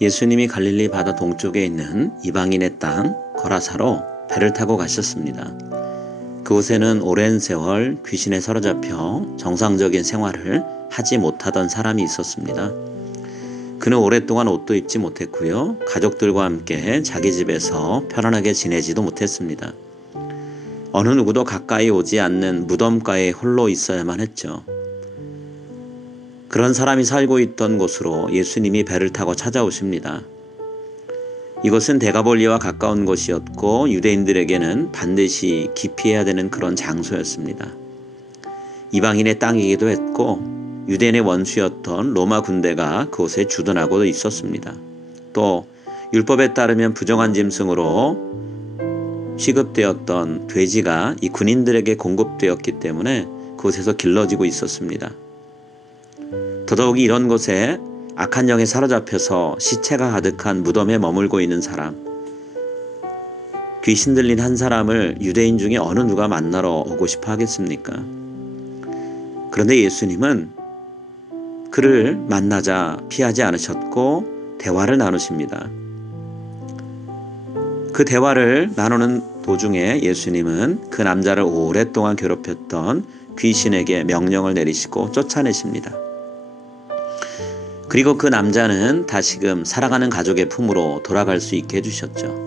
예수님이 갈릴리 바다 동쪽에 있는 이방인의 땅 거라사로 배를 타고 가셨습니다. 그곳에는 오랜 세월 귀신에 사로잡혀 정상적인 생활을 하지 못하던 사람이 있었습니다. 그는 오랫동안 옷도 입지 못했고요. 가족들과 함께 자기 집에서 편안하게 지내지도 못했습니다. 어느 누구도 가까이 오지 않는 무덤가에 홀로 있어야만 했죠. 그런 사람이 살고 있던 곳으로 예수님이 배를 타고 찾아오십니다. 이곳은 데가볼리와 가까운 곳이었고 유대인들에게는 반드시 기피해야 되는 그런 장소였습니다. 이방인의 땅이기도 했고 유대인의 원수였던 로마 군대가 그곳에 주둔하고 있었습니다. 또 율법에 따르면 부정한 짐승으로 취급되었던 돼지가 이 군인들에게 공급되었기 때문에 그곳에서 길러지고 있었습니다. 더더욱이 이런 곳에 악한 영에 사로잡혀서 시체가 가득한 무덤에 머물고 있는 사람, 귀신 들린 한 사람을 유대인 중에 어느 누가 만나러 오고 싶어 하겠습니까? 그런데 예수님은 그를 만나자 피하지 않으셨고 대화를 나누십니다. 그 대화를 나누는 도중에 예수님은 그 남자를 오랫동안 괴롭혔던 귀신에게 명령을 내리시고 쫓아내십니다. 그리고 그 남자는 다시금 살아가는 가족의 품으로 돌아갈 수 있게 해주셨죠.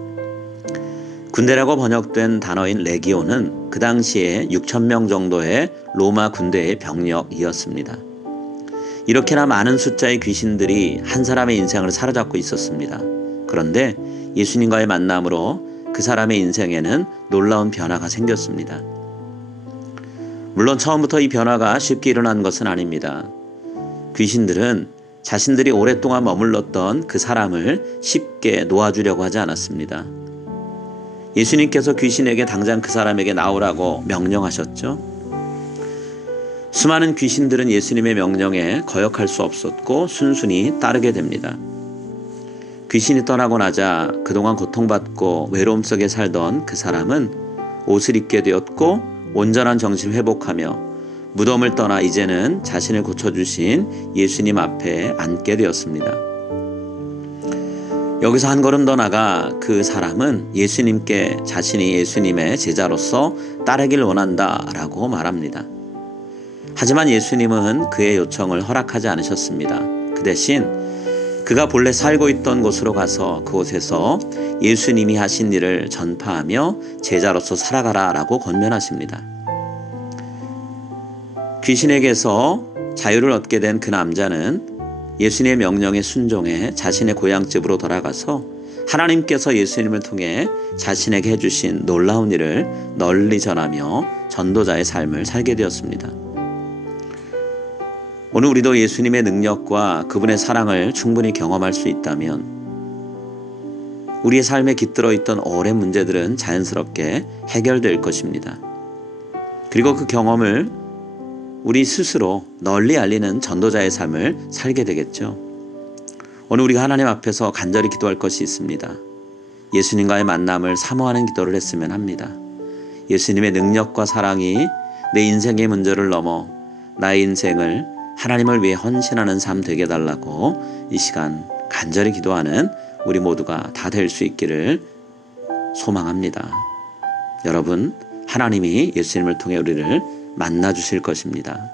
군대라고 번역된 단어인 레기온은 그 당시에 6,000명 정도의 로마 군대의 병력이었습니다. 이렇게나 많은 숫자의 귀신들이 한 사람의 인생을 사로잡고 있었습니다. 그런데 예수님과의 만남으로 그 사람의 인생에는 놀라운 변화가 생겼습니다. 물론 처음부터 이 변화가 쉽게 일어난 것은 아닙니다. 귀신들은 자신들이 오랫동안 머물렀던 그 사람을 쉽게 놓아주려고 하지 않았습니다. 예수님께서 귀신에게 당장 그 사람에게 나오라고 명령하셨죠. 수많은 귀신들은 예수님의 명령에 거역할 수 없었고 순순히 따르게 됩니다. 귀신이 떠나고 나자 그동안 고통받고 외로움 속에 살던 그 사람은 옷을 입게 되었고 온전한 정신을 회복하며 무덤을 떠나 이제는 자신을 고쳐주신 예수님 앞에 앉게 되었습니다. 여기서 한 걸음 더 나가 그 사람은 예수님께 자신이 예수님의 제자로서 따르길 원한다라고 말합니다. 하지만 예수님은 그의 요청을 허락하지 않으셨습니다. 그 대신 그가 본래 살고 있던 곳으로 가서 그곳에서 예수님이 하신 일을 전파하며 제자로서 살아가라라고 권면하십니다. 귀신에게서 자유를 얻게 된 그 남자는 예수님의 명령에 순종해 자신의 고향집으로 돌아가서 하나님께서 예수님을 통해 자신에게 해주신 놀라운 일을 널리 전하며 전도자의 삶을 살게 되었습니다. 오늘 우리도 예수님의 능력과 그분의 사랑을 충분히 경험할 수 있다면 우리의 삶에 깃들어 있던 오랜 문제들은 자연스럽게 해결될 것입니다. 그리고 그 경험을 우리 스스로 널리 알리는 전도자의 삶을 살게 되겠죠. 오늘 우리가 하나님 앞에서 간절히 기도할 것이 있습니다. 예수님과의 만남을 사모하는 기도를 했으면 합니다. 예수님의 능력과 사랑이 내 인생의 문제를 넘어 나의 인생을 하나님을 위해 헌신하는 삶 되게 해달라고 이 시간 간절히 기도하는 우리 모두가 다 될 수 있기를 소망합니다. 여러분, 하나님이 예수님을 통해 우리를 만나 주실 것입니다.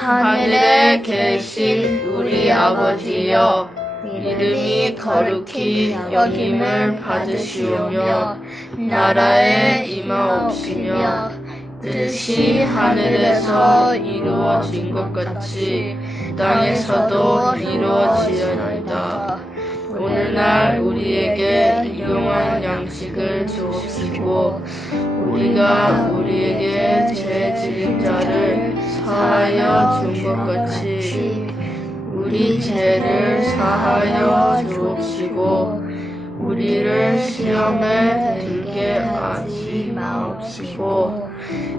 하늘에 계신 우리 아버지여, 이름이 거룩히 여김을 받으시오며 나라에 임하옵시며 뜻이 하늘에서 이루어진 것 같이 땅에서도 이루어지어나이다. 오늘날 우리에게 일용할 양식을 주옵시고 우리가 우리에게 죄 지은 자를 사하여 준 것 같이 우리 죄를 사하여 주옵시고 우리를 시험에 들게 하지 마옵시고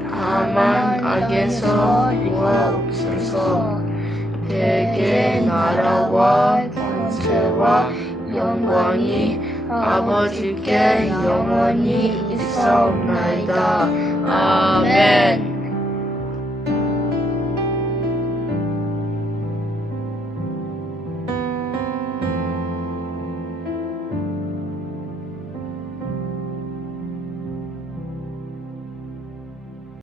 다만 악에서 구하옵소서. 대개 나라와 권세와 영광이 아버지께 영원히 있사옵나이다. 아멘.